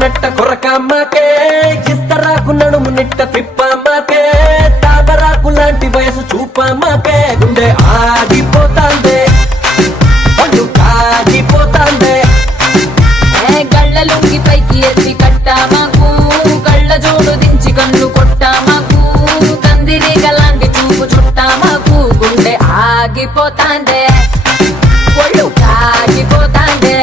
నట్ట కొరకమ్మకే ఇస్తరాకు నడుము నిట్ట తిప్పమ్మకే తాబరాకు లాంటి వయసు చూపమ్మకే గుండె ఆగిపోతాందే పళ్ళు కాగిపోతాందే గళ్ళ లొంగి పైకి ఎత్తి కట్టామాకు కళ్ళ జోడు దించి కన్ను కొట్టామాకు కందిరి గలాంటి చూపు చుట్టామాకు గుండె ఆగిపోతాందే ఒళ్ళు కాగిపోతాందే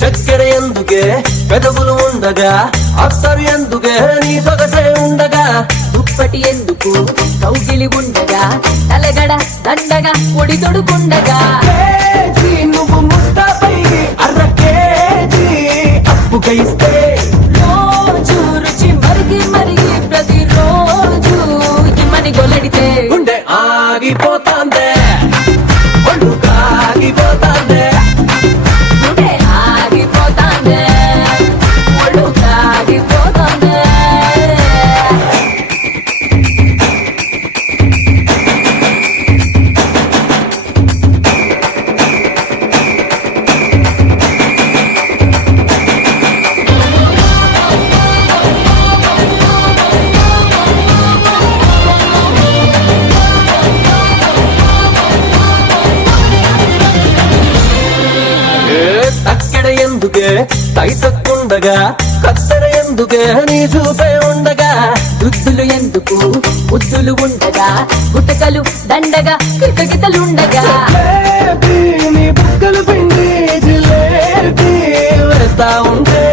చక్కెర ఎందుకే పెదవులు ఉండగా అత్తరు ఎందుకే నీ సొగసే ఉండగా దుప్పటి ఎందుకు కౌగిలి ఉండగా తలగడ దండగా పొడి తొడుకుండగా నువ్వు ముస్తాపై అర్ర కేజీ అప్పుగా ఇస్తే రోజు రుచి మరిగి మరిగి ప్రతిరోజు ఇమ్మని గొలడితే గుండె ఆగిపోతాందే ఒళ్ళు కాగిపోతాందే తక్కెడ ఎందుకే తైతక్కుండగా కత్తెర ఎందుకే నీ చూపే ఉండగా దుద్దులు ఎందుకు ముద్దులు ఉండగా గుటకలు దండగా కిటకితలుండగా నీ బుక్కలు పిండి జిలేబీ వేస్తా ఉంటే